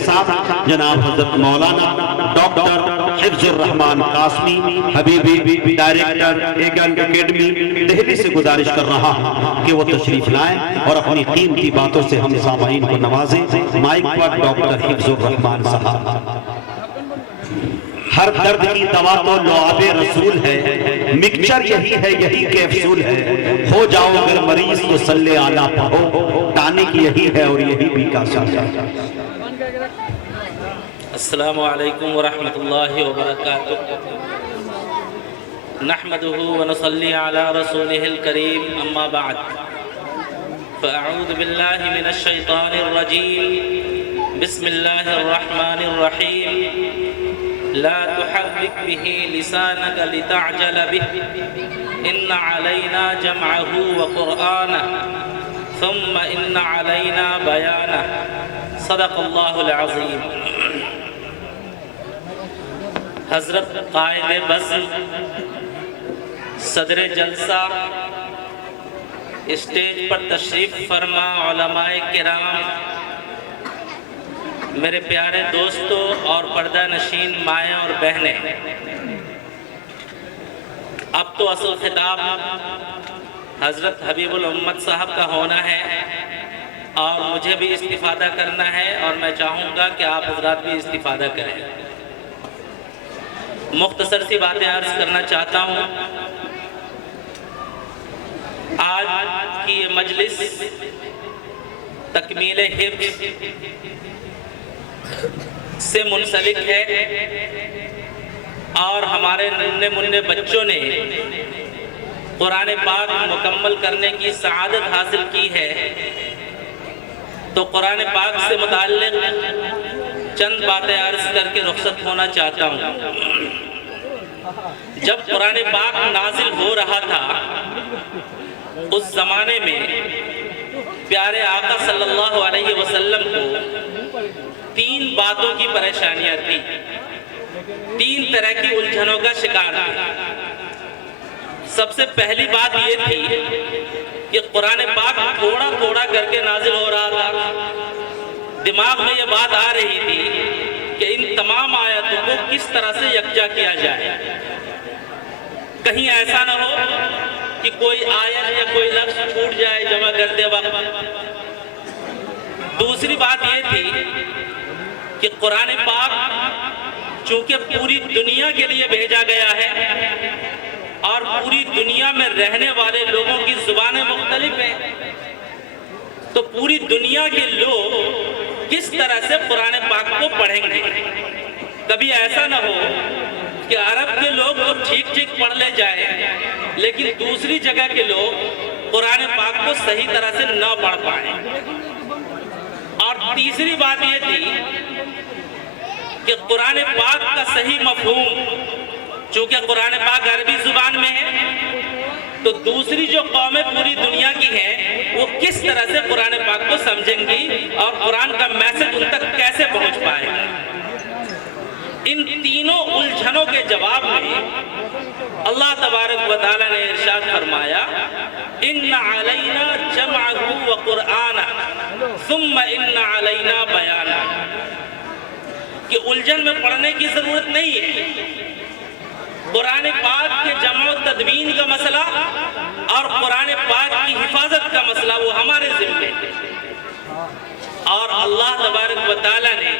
کے ساتھ جناب حضرت مولانا ڈاکٹر حفظ الرحمان قاسمی حبیبی ڈائریکٹر ایگن اکیڈمی دہلی سے گزارش کر رہا ہوں کہ وہ تشریف لائیں اور اپنی قیمتی باتوں سے ہم سامعین کو نوازیں۔ مائک پر ڈاکٹر حفظ الرحمان صاحب۔ ہر درد کی دوا تو لعاب رسول ہے، مکچر یہی ہے یہی کیپسول ہے، ہو جاؤ اگر مریض تو صلی اعلیٰ پڑھو، ٹانک یہی ہے اور یہی بھی کاشا ہے۔ السلام علیکم ورحمۃ اللہ وبرکاتہ۔ نحمده ونصلي على رسوله الكريم اما بعد فاعوذ باللہ من الشیطان الرجیم بسم اللہ الرحمن الرحیم لا تحرک به لسانك لتعجل به ان علینا جمعه وقرآنه ثم ان علینا بیانه صدق اللہ العظیم۔ حضرت قائد بزم، صدر جلسہ، اسٹیج پر تشریف فرما علماء کرام، میرے پیارے دوستوں اور پردہ نشین مائیں اور بہنیں، اب تو اصل خطاب حضرت حبیب الامت صاحب کا ہونا ہے اور مجھے بھی استفادہ کرنا ہے، اور میں چاہوں گا کہ آپ حضرات بھی استفادہ کریں۔ مختصر سی باتیں عرض کرنا چاہتا ہوں۔ آج کی یہ مجلس تکمیل حفظ سے منسلک ہے اور ہمارے ننھے منھے بچوں نے قرآن پاک مکمل کرنے کی سعادت حاصل کی ہے، تو قرآن پاک سے متعلق چند باتیں عرض کر کے رخصت ہونا چاہتا ہوں۔ جب قرآن پاک نازل ہو رہا تھا اس زمانے میں پیارے آقا صلی اللہ علیہ وسلم کو تین باتوں کی پریشانیاں تھیں، تین طرح کی الجھنوں کا شکار تھے۔ سب سے پہلی بات یہ تھی کہ قرآن پاک تھوڑا تھوڑا کر کے نازل ہو رہا تھا۔ دماغ میں یہ بات آ رہی تھی کہ ان تمام آیتوں کو کس طرح سے یکجا کیا جائے، کہیں ایسا نہ ہو کہ کوئی آیت یا کوئی لفظ چھوٹ جائے جمع کرتے وقت۔ دوسری بات یہ تھی کہ قرآن پاک چونکہ پوری دنیا کے لیے بھیجا گیا ہے اور پوری دنیا میں رہنے والے لوگوں کی زبانیں مختلف ہیں، تو پوری دنیا کے لوگ کس طرح سے قرآن پاک کو پڑھیں گے۔ کبھی ایسا نہ ہو کہ عرب کے لوگ تو ٹھیک ٹھیک پڑھ لے جائیں لیکن دوسری جگہ کے لوگ قرآن پاک کو صحیح طرح سے نہ پڑھ پائیں۔ اور تیسری بات یہ تھی کہ قرآن پاک کا صحیح مفہوم، چونکہ قرآن پاک عربی زبان میں ہے، تو دوسری جو قومیں پوری دنیا کی ہیں وہ کس طرح سے قرآن پاک کو سمجھیں گی اور قرآن کا میسج ان تک کیسے پہنچ پائے گا۔ ان تینوں الجھنوں کے جواب میں اللہ تبارک و تعالیٰ نے ارشاد فرمایا ان علینا جمعہ وقرآنہ ثم ان علینا بیانہ، کہ الجھن میں پڑھنے کی ضرورت نہیں ہے۔ قرآن پاک کے جمع و تدوین کا مسئلہ اور قرآن پاک کی حفاظت کا مسئلہ وہ ہمارے ذمہ ہے، اور اللہ تبارک و تعالیٰ نے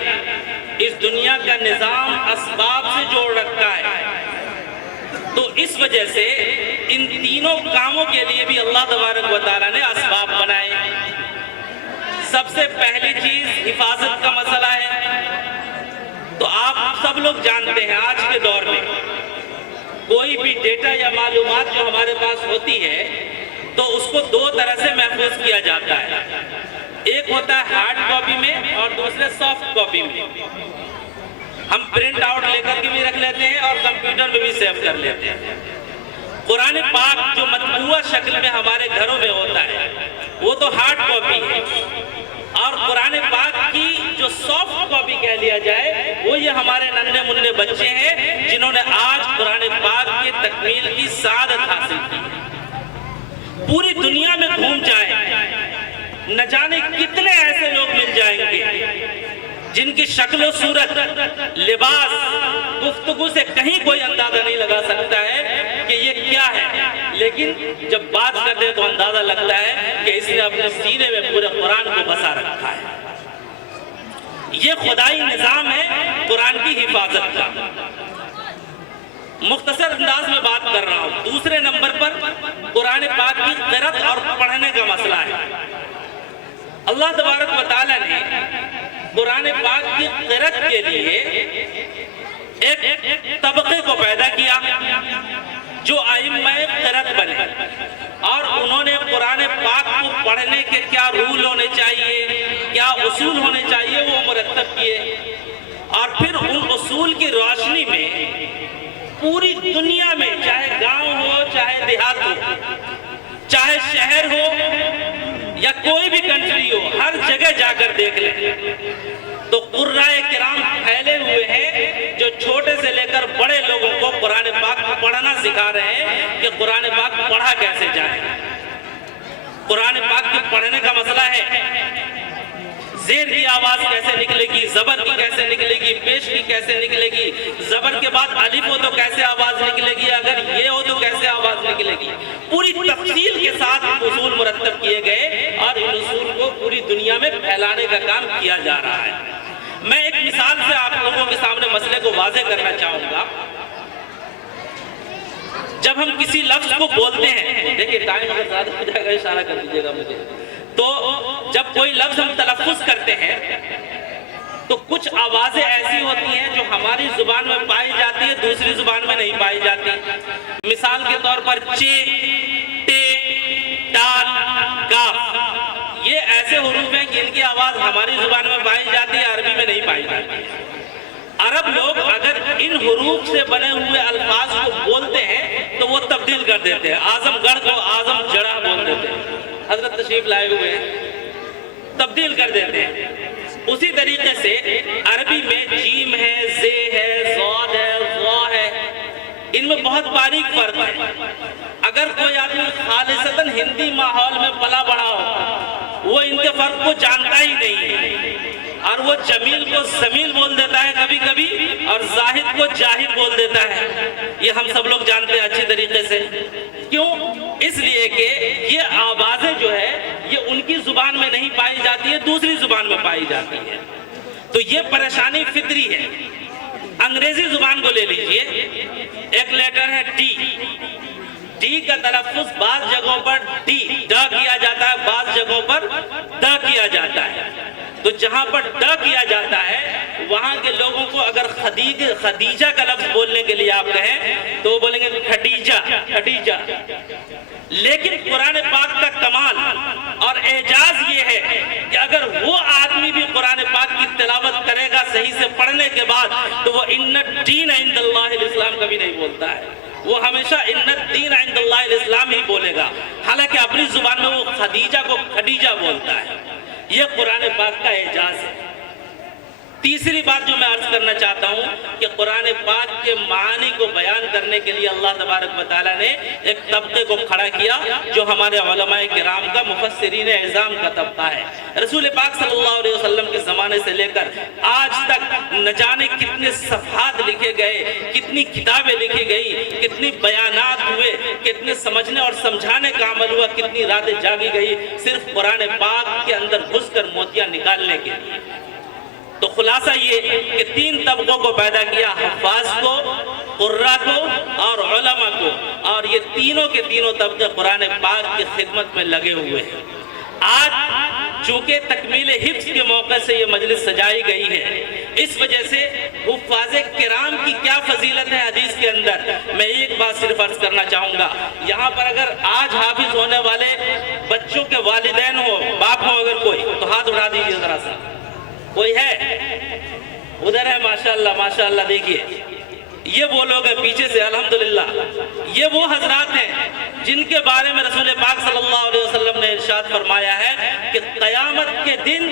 اس دنیا کا نظام اسباب سے جوڑ رکھا ہے، تو اس وجہ سے ان تینوں کاموں کے لیے بھی اللہ تبارک و تعالیٰ نے اسباب بنائے۔ سب سے پہلی چیز حفاظت کا مسئلہ ہے۔ تو آپ سب لوگ جانتے ہیں آج کے دور میں کوئی بھی ڈیٹا یا معلومات جو ہمارے پاس ہوتی ہے تو اس کو دو طرح سے محفوظ کیا جاتا ہے، ایک ہوتا ہے ہارڈ کاپی میں اور دوسرے سافٹ کاپی میں۔ ہم پرنٹ آؤٹ لے کر کے بھی رکھ لیتے ہیں اور کمپیوٹر میں بھی سیو کر لیتے ہیں۔ قرآن پاک جو مطبوعہ شکل میں ہمارے گھروں میں ہوتا ہے وہ تو ہارڈ کاپی ہے، اور قرآن پاک کی جو سافٹ کاپی کہہ لیا جائے وہ یہ ہمارے ننھے منھے بچے ہیں جنہوں نے آج قرآن پاک کی تکمیل کی سعادت حاصل کی۔ پوری دنیا میں گھوم جائیں، نہ جانے کتنے ایسے لوگ مل جائیں گے جن کی شکل و صورت، لباس، گفتگو سے کہیں کوئی اندازہ نہیں لگا سکتا ہے کہ یہ کیا ہے، لیکن جب بات کرتے ہیں تو اندازہ لگتا ہے کہ اس نے اپنے سینے میں پورے قرآن کو بسا رکھا ہے۔ یہ خدائی نظام ہے قرآن کی حفاظت کا۔ مختصر انداز میں بات کر رہا ہوں۔ دوسرے نمبر پر قرآن پاک کی قرأت اور پڑھنے کا مسئلہ ہے۔ اللہ تبارک و تعالیٰ نے قرآن پاک کی قرأت کے لیے ایک طبقے کو پیدا کیا جو ائمہ قرأت بنے، اور انہوں نے قرآن پاک کو پڑھنے کے کیا رول ہونے چاہیے، کیا اصول ہونے چاہیے، وہ مرتب کیے، اور پھر ان اصول کی روشنی میں پوری دنیا میں، چاہے گاؤں ہو، چاہے دیہات ہو، چاہے شہر ہو یا کوئی بھی کنٹری ہو، ہر جگہ جا کر دیکھ لیں تو قرائے کرام پھیلے ہوئے ہیں جو چھوٹے سے لے کر بڑے لوگوں کو قرآن پاک کو پڑھنا سکھا رہے ہیں کہ قرآن پاک پڑھا کیسے جائے۔ قرآن پاک کے پڑھنے کا مسئلہ ہے زیر کی آواز کیسے نکلے گی، زبر کی کیسے نکلے گی، پیش کی کیسے نکلے گی، زبر کے بعد الف ہو تو کیسے آواز نکلے گی، اگر یہ ہو تو کیسے آواز نکلے گی، پوری تفصیل کے ساتھ اصول مرتب کیے گئے اور ان اصول کو پوری دنیا میں پھیلانے کا کام کیا جا رہا ہے۔ میں ایک مثال سے آپ لوگوں کے سامنے مسئلے کو واضح کرنا چاہوں گا۔ جب ہم کسی لفظ کو بولتے ہیں، دیکھیں ٹائم اگر زیادہ ہو جائے گا اشارہ کر دیجیے گا مجھے، تو جب کوئی لفظ ہم تلفظ کرتے ہیں تو کچھ آوازیں ایسی ہوتی ہیں جو ہماری زبان میں پائی جاتی ہے، دوسری زبان میں نہیں پائی جاتی۔ مثال کے طور پر چے، ٹے، ٹال، کاف، یہ ایسے حروف ہیں کہ ان کی آواز ہماری زبان میں پائی جاتی ہے، عربی میں نہیں پائی جاتی۔ عرب لوگ اگر ان حروف سے بنے ہوئے الفاظ کو بولتے ہیں تو وہ تبدیل کر دیتے ہیں، اعظم گڑھ کو اعظم جڑہ بول دیتے ہیں، حضرت تشریف لائے ہوئے تبدیل کر دیتے ہیں۔ اسی طریقے سے عربی میں جیم ہے، زے ہے، ضاد ہے، ظا ہے، ان میں بہت باریک فرق ہے۔ اگر کوئی آدمی خالصتاً ہندی ماحول میں پلا بڑھا ہو، وہ ان کے فرق کو جانتا ہی نہیں ہے، اور وہ جمیل کو زمیل بول دیتا ہے کبھی کبھی، اور زاہد کو جاہد بول دیتا ہے۔ یہ ہم سب لوگ جانتے ہیں اچھی طریقے سے۔ کیوں؟ اس لیے کہ یہ آوازیں جو ہے یہ ان کی زبان میں نہیں پائی جاتی ہے، دوسری زبان میں پائی جاتی ہے۔ تو یہ پریشانی فطری ہے۔ انگریزی زبان کو لے لیجئے، ایک لیٹر ہے ٹی، ٹی کا تلفظ بعض جگہوں پر ٹی ڈا کیا جاتا ہے، بعض جگہوں پر ڈا کیا جاتا ہے۔ تو جہاں پر ڈا کیا جاتا ہے وہاں کے لوگوں کو اگر خدیجہ کا لفظ بولنے کے لیے آپ کہیں تو وہ بولیں گے کھٹیجہ، کھٹیجہ۔ لیکن قرآن پاک کا کمال اور اعجاز یہ ہے کہ اگر وہ آدمی بھی قرآن پاک کی تلاوت کرے گا صحیح سے پڑھنے کے بعد تو وہ ان الدین عند اللہ الاسلام کبھی نہیں بولتا ہے، وہ ہمیشہ ان الدین عند اللہ الاسلام ہی بولے گا، حالانکہ اپنی زبان میں وہ خدیجہ کو کھٹیجہ بولتا ہے۔ یہ قرآن پاک کا اعجاز ہے۔ تیسری بات جو میں عرض کرنا چاہتا ہوں کہ قرآن پاک کے معانی کو بیان کرنے کے لیے اللہ تبارک و تعالیٰ نے ایک طبقے کو کھڑا کیا جو ہمارے علماء کرام کا مفسرین اعظام کا طبقہ ہے۔ رسول پاک صلی اللہ علیہ وسلم کے زمانے سے لے کر آج تک نہ جانے کتنے صفحات لکھے گئے، کتنی کتابیں لکھی گئی، کتنی بیانات ہوئے، کتنے سمجھنے اور سمجھانے کا عمل ہوا، کتنی راتیں جاگی گئی صرف قرآن پاک کے اندر گھس کر موتیاں نکالنے کے لیے۔ تو خلاصہ یہ کہ تین طبقوں کو پیدا کیا، حفاظ کو، قراء کو اور علماء کو، اور یہ تینوں کے تینوں طبقے قرآن پاک کی خدمت میں لگے ہوئے ہیں۔ آج چونکہ تکمیل حفظ کے موقع سے یہ مجلس سجائی گئی ہے، اس وجہ سے حفاظ کرام کی کیا فضیلت ہے حدیث کے اندر، میں ایک بات صرف عرض کرنا چاہوں گا۔ یہاں پر اگر آج حافظ ہونے والے بچوں کے والدین ہو، باپ ہو اگر کوئی، تو ہاتھ اٹھا دیجیے ذرا سا۔ کوئی ہے؟ ادھر ہے، ماشاءاللہ ماشاءاللہ۔ دیکھیے یہ وہ لوگ ہیں پیچھے سے، الحمدللہ یہ وہ حضرات ہیں جن کے بارے میں رسول پاک صلی اللہ علیہ وسلم نے ارشاد فرمایا ہے کہ قیامت کے دن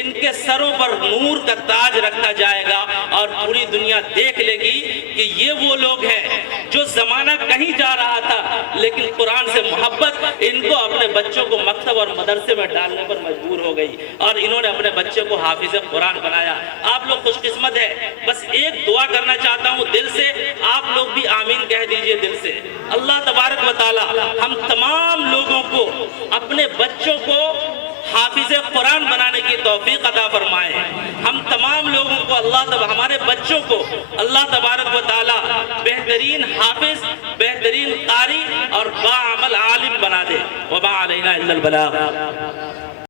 ان کے سروں پر نور کا تاج رکھا جائے گا اور پوری دنیا دیکھ لے گی کہ یہ وہ لوگ ہیں جو زمانہ کہیں جا رہا تھا لیکن قرآن سے محبت ان کو اپنے بچوں کو مکتب اور مدرسے میں ڈالنے پر مجبور ہو گئی اور انہوں نے اپنے بچے کو حافظ قرآن بنایا۔ آپ لوگ خوش قسمت ہے۔ بس ایک دعا کرنا چاہتا ہوں دل سے، آپ لوگ بھی آمین کہہ دیجئے دل سے۔ اللہ تبارک و تعالی ہم تمام لوگوں کو اپنے بچوں کو حافظ قرآن بنانے کی توفیق عطا فرمائے۔ ہم تمام لوگوں کو ہمارے بچوں کو اللہ تبارک و تعالی بہترین حافظ، بہترین قاری اور باعمل عالم بنا دے۔ وما علینا الا البلاغ۔